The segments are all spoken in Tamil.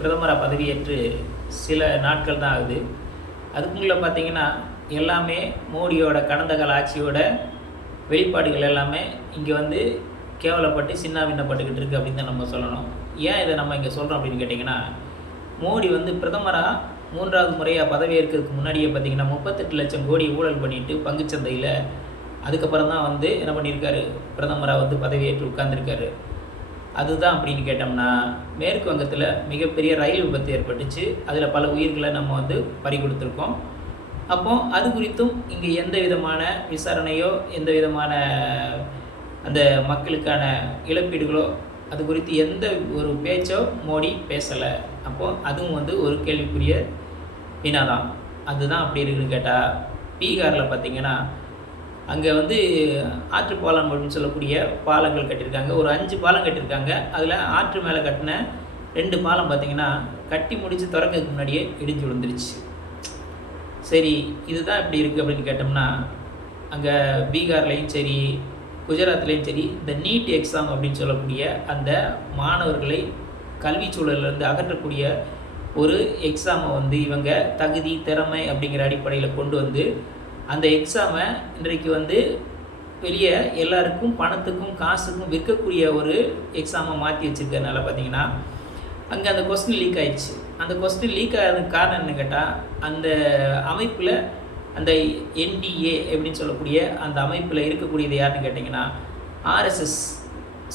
பிரதமராக பதவியேற்று சில நாட்கள் தான் ஆகுது. அதுக்குள்ளே பார்த்திங்கன்னா எல்லாமே மோடியோட கடந்த கால ஆட்சியோட வெளிப்பாடுகள் எல்லாமே இங்கே வந்து கேவலப்பட்டு சின்னாபின்னப்பட்டுக்கிட்டு இருக்குது அப்படின்னு தான் நம்ம சொல்லணும். ஏன் இதை நம்ம இங்கே சொல்கிறோம் அப்படின்னு கேட்டிங்கன்னா, மோடி வந்து பிரதமராக 3வது முறையாக பதவியேற்கிறதுக்கு முன்னாடியே பார்த்திங்கன்னா 38 லட்சம் கோடி ஊழல் பண்ணிவிட்டு பங்குச்சந்தையில் அதுக்கப்புறம் தான் வந்து என்ன பண்ணியிருக்காரு, பிரதமராக வந்து பதவியேற்று உட்கார்ந்துருக்காரு. அதுதான் அப்படின்னு கேட்டோம்னா, மேற்கு வங்கத்தில் மிகப்பெரிய ரயில் விபத்து ஏற்பட்டுச்சு. அதில் பல உயிர்களை நம்ம வந்து பறி கொடுத்துருக்கோம். அப்போது அது குறித்தும் இங்கே எந்த விதமான விசாரணையோ எந்த விதமான அந்த மக்களுக்கான இழப்பீடுகளோ அது குறித்து எந்த ஒரு பேச்சோ மோடி பேசலை. அப்போது அதுவும் வந்து ஒரு கேள்விக்குரிய வினாதான். அதுதான் அப்படி இருக்குன்னு கேட்டால், பீகாரில் பார்த்திங்கன்னா அங்கே வந்து ஆற்றுப்பாலம் அப்படின்னு சொல்லக்கூடிய பாலங்கள் கட்டியிருக்காங்க. ஒரு 5 பாலம் கட்டியிருக்காங்க. அதில் ஆற்று மேலே கட்டின 2 பாலம் பார்த்திங்கன்னா கட்டி முடித்து திறக்கிறதுக்கு முன்னாடியே இடிஞ்சு விழுந்துருச்சு. சரி, இதுதான் இப்படி இருக்குது அப்படின்னு கேட்டோம்னா, அங்கே பீகார்லேயும் சரி குஜராத்லேயும் சரி இந்த நீட் எக்ஸாம் அப்படின்னு சொல்லக்கூடிய அந்த மாணவர்களை கல்வி சூழலிருந்து அகற்றக்கூடிய ஒரு எக்ஸாமை வந்து இவங்க தகுதி திறமை அப்படிங்கிற அடிப்படையில் கொண்டு வந்து அந்த எக்ஸாமை இன்றைக்கு வந்து வெளியே எல்லாருக்கும் பணத்துக்கும் காசுக்கும் விற்கக்கூடிய ஒரு எக்ஸாமை மாற்றி வச்சுருக்கிறதுனால பார்த்திங்கன்னா அங்கே அந்த கொஸ்டின் லீக் ஆயிடுச்சு. அந்த கொஸ்டின் லீக் ஆகிறதுக்கு காரணம் என்னன்னு கேட்டால், அந்த அமைப்பில் அந்த என்டிஏ அப்படின்னு சொல்லக்கூடிய அந்த அமைப்பில் இருக்கக்கூடியது யாருன்னு கேட்டிங்கன்னா, ஆர்எஸ்எஸ்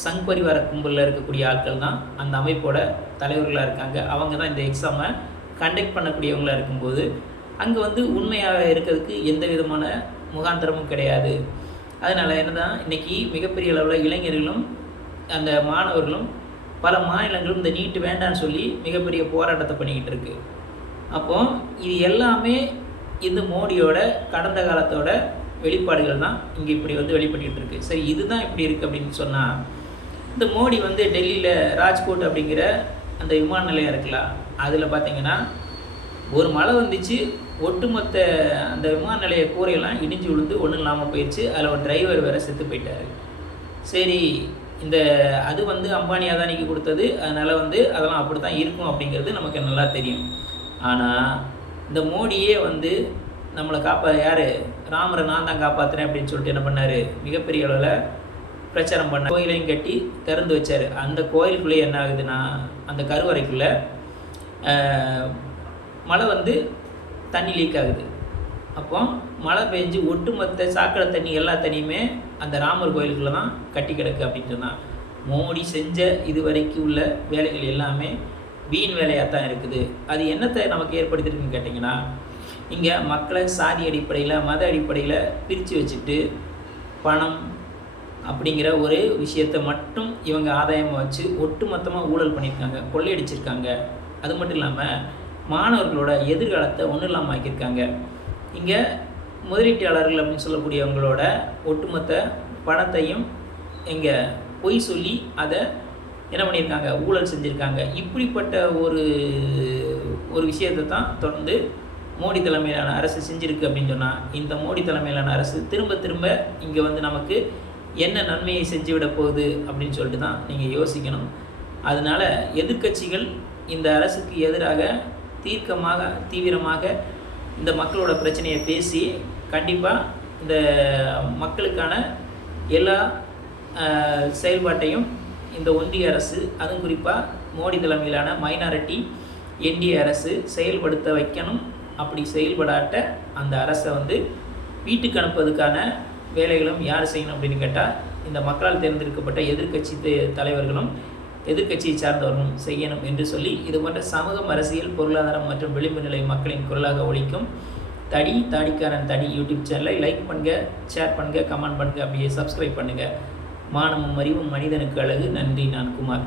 சங் பரிவார கும்பலில் இருக்கக்கூடிய ஆட்கள் தான் அந்த அமைப்போட தலைவர்களாக இருக்காங்க. அவங்க தான் இந்த எக்ஸாமை கண்டக்ட் பண்ணக்கூடியவங்களாக இருக்கும்போது அங்கே வந்து உண்மையாக இருக்கிறதுக்கு எந்த விதமான முகாந்திரமும் கிடையாது. அதனால் என்ன தான் இன்றைக்கி மிகப்பெரிய அளவில் இளைஞர்களும் அந்த மாணவர்களும் பல மாநிலங்களும் இந்த நீட்டு வேண்டான்னு சொல்லி மிகப்பெரிய போராட்டத்தை பண்ணிக்கிட்டு இருக்கு. அப்போது இது எல்லாமே இந்த மோடியோட கடந்த காலத்தோட வெளிப்பாடுகள் தான் இங்கே இப்படி வந்து வெளிப்பட்டுக்கிட்டு இருக்குது. சரி, இதுதான் இப்படி இருக்குது அப்படின்னு சொன்னால், இந்த மோடி வந்து டெல்லியில் ராஜ்கோட் அப்படிங்கிற அந்த விமான நிலையம் இருக்குல்ல, அதில் பார்த்திங்கன்னா ஒரு மழை வந்துச்சு, ஒட்டுமொத்த அந்த விமான நிலைய கூரையெல்லாம் இடிஞ்சு விழுந்து ஒன்றும் இல்லாமல் போயிடுச்சு. அதில் ஒரு டிரைவர் வேறு செத்து போயிட்டார். சரி, இந்த அது வந்து அம்பானி அதானிக்கு கொடுத்தது, அதனால் வந்து அதெல்லாம் அப்படி தான் இருக்கும் அப்படிங்கிறது நமக்கு நல்லா தெரியும். ஆனால் இந்த மோடியே வந்து நம்மளை யார் ராமரை நான் தான் காப்பாற்றுறேன் அப்படின்னு சொல்லிட்டு என்ன பண்ணார், மிகப்பெரிய அளவில் பிரச்சாரம் பண்ண கோயிலையும் கட்டி திறந்து வச்சார். அந்த கோயிலுக்குள்ளே என்ன ஆகுதுன்னா, அந்த கருவறைக்குள்ளே மழை வந்து தண்ணி லீக் ஆகுது. அப்போ மழை பெஞ்சு ஒட்டுமொத்த சாக்கடை தண்ணி எல்லா தண்ணியுமே அந்த ராமர் கோயிலுக்குள்ளே தான் கட்டி கிடக்கு அப்படின்ட்டு தான் மோடி செஞ்ச இது வரைக்கும் உள்ள வேலைகள் எல்லாமே வீண் வேலையாக தான் இருக்குது. அது என்னத்தை நமக்கு ஏற்படுத்திருக்குன்னு கேட்டிங்கன்னா, இங்கே மக்களை சாதி அடிப்படையில் மத அடிப்படையில் பிரித்து வச்சுட்டு பணம் அப்படிங்கிற ஒரு விஷயத்தை மட்டும் இவங்க ஆதாயமாக வச்சு ஒட்டுமொத்தமாக ஊழல் பண்ணியிருக்காங்க, கொள்ளையடிச்சிருக்காங்க. அது மட்டும் இல்லாமல் மாணவர்களோட எதிர்காலத்தை ஒன்றும் இல்லாமல் ஆக்கியிருக்காங்க. இங்கே முதலீட்டாளர்கள் அப்படின்னு சொல்லக்கூடியவங்களோட ஒட்டுமொத்த பணத்தையும் இங்கே பொய் சொல்லி அதை என்ன பண்ணியிருக்காங்க, ஊழல் செஞ்சுருக்காங்க. இப்படிப்பட்ட ஒரு விஷயத்தை தான் தொடர்ந்து மோடி தலைமையிலான அரசு செஞ்சுருக்கு அப்படின்னு சொன்னால், இந்த மோடி தலைமையிலான அரசு திரும்ப திரும்ப இங்கே வந்து நமக்கு என்ன நன்மையை செஞ்சு விட போகுது அப்படின்னு சொல்லிட்டு தான் நீங்கள் யோசிக்கணும். அதனால் எதிர்க்கட்சிகள் இந்த அரசுக்கு எதிராக தீவிரமாக இந்த மக்களோட பிரச்சனையை பேசி கண்டிப்பாக இந்த மக்களுக்கான எல்லா செயல்பாட்டையும் இந்த ஒன்றிய அரசு, அதுவும் குறிப்பாக மோடி தலைமையிலான மைனாரிட்டி என்டிஏ அரசு செயல்படுத்த வைக்கணும். அப்படி செயல்படாட்ட அந்த அரசை வந்து வீட்டுக்கு அனுப்புவதற்கான வேலைகளும் யார் செய்யணும் அப்படின்னு கேட்டால், இந்த மக்களால் தேர்ந்தெடுக்கப்பட்ட எதிர்க்கட்சி தலைவர்களும் எதிர்க்கட்சியை சார்ந்தவர்களும் செய்யணும் என்று சொல்லி, இது போன்ற சமூகம், அரசியல், பொருளாதாரம் மற்றும் விளிம்பு நிலை மக்களின் குரலாக ஒலிக்கும் தாடிக்காரன் தடி யூடியூப் சேனலை லைக் பண்ணுங்கள், ஷேர் பண்ணுங்கள், கமெண்ட் பண்ணுங்கள், அப்படியே சப்ஸ்கிரைப் பண்ணுங்கள். மானமும் அறிவும் மனிதனுக்கு அழகு. நன்றி. நான் குமார்.